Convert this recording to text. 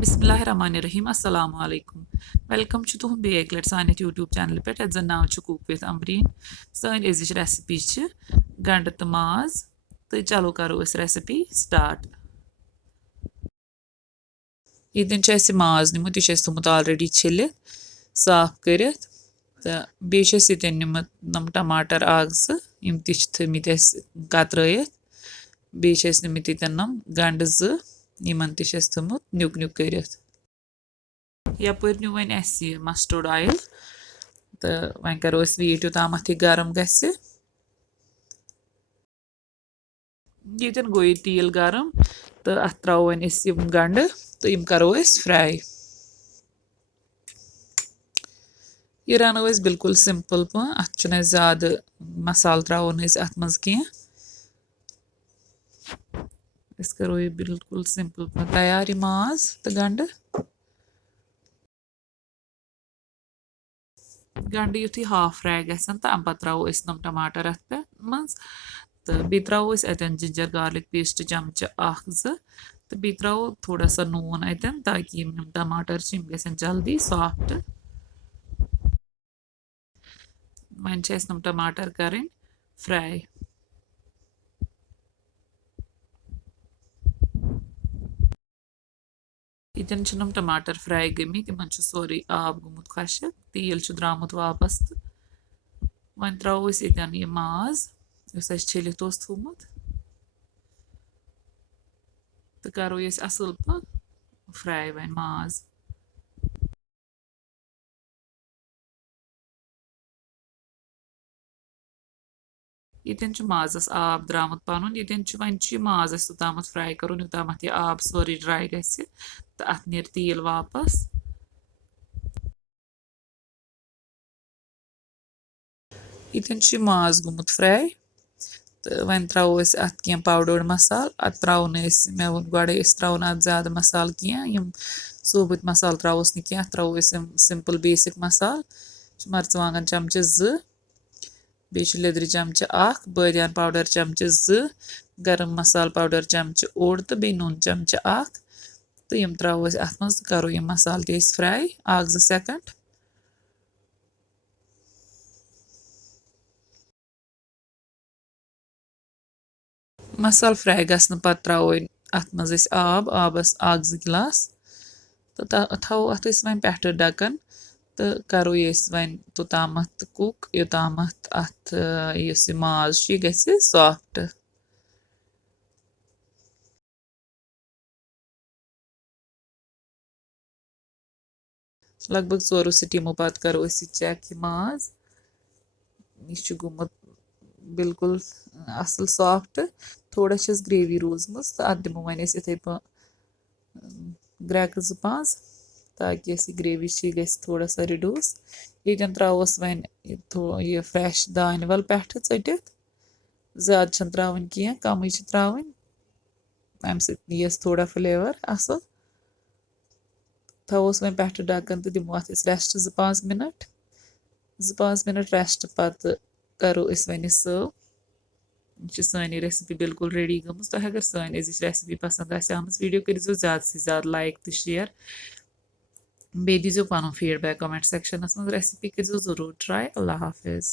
Bismillahirrahmanirrahim. Assalamu alaikum. Welcome to tuhun bake let's on YouTube channel pet at the now to cook with Ambreen. Sun is this recipe gandhe to maaz. तो चलो करो इस recipe start यदन माज निमुत यह थोमुत already छिलित साफ करित तो base यन निमुत नम टमाटर आग यम थमित कतरत बेस निमित यन नम गंड यमन थमुत न्युक न्युक करित यपर न्यू वन मस्टर्ड ऑयल तो वन करो वीट योताम यह गरम गि यन गो तेल गरम तो अत त्रो वन गंड तो यम करो फ्राई यह रनो बिल्कुल सिंपल पे अत ज्यादा मसाल त्रोन अत मज कह करो ये बिल्कुल सिंपल पे तैयार माज तो गंड गंड युथी हाफ फ्राई गसन तो अम पत त्रो नम टमाटर अत पे मज तो बी त्रो अतन जिंजर गार्लिक पेस्ट चमच तो बी त्रो थोड़ा सा नून अतन ताकि यम टमाटर गसन जल्दी सॉफ्ट वन नम टमाटर करें फ्राई यन नम टमाटर फ्राई गमित इन सोरे आब गुमुत खुशक तेल द्रामुत वापस तो वन त्रो यन यह माज उस छिलित थोमुत तो करो असल पे फ्राई वन माज यन माजस आब द्रामुत पन यन वन माज तोतामत फ्राई कर योतामत यह आब सोरे ड्राई गि तो अत नीर तेल वापस यन माज गुमुत फ्राई तो वन त्रो अत कह पाउडर मसाल अत त्रो मे वो गोड़े त्रो अत ज्यादा मसाल कह सोबुत मसाल त्रोस कह त्रो सिंपल बेसिक मसाल मरचवांगन चमच बे लिद्र चमच बादियान पाउडर चमच गरम मसाल पाउडर चमच ओड तो बे नून चमच तो यम त्रो अत मज करो यम मसाल ते फ्राई आग 2 सेकंड मसाल फ्राई गसन पत त्रो अत मज आबस आग 2 गिलास तो थो अत वन पे ढकन तो करो वन तोतामत कुक योतामत अत माज गि सॉफ्ट लगभग 4 सिटीमो पत करो चेक माज यह गुमुत बिल्कुल असल सॉफ्ट थोड़ा ग्रेवी रोजम तो अत दिमो वन इथे पे ग्रैक 2-5 ताकि ग्रेवी गि थोड़ा सा रिड्यूस यन त्रोस वन यह फ्रेश दान वल पे टित ज्यादा त्रावन कह कम त्रावन अम सस थोड़ा फ्लेवर असल थोस वन पे ढकन तो दिमो अत रेस्ट 2-5 मिनट 2-5 मिनट रेस्ट पत करो वन सर्व सानी रेसिपी बिल्कुल रेडी गम तो अगर सन रेसिपी पसंद आम वीडियो कर ज़्यादा से ज़्यादा लाइक तो शेयर बे दीजो पन फीडबैक कमेंट सेक्शन रेसिपी कर जरूर ट्राई अल्लाह हाफिज़।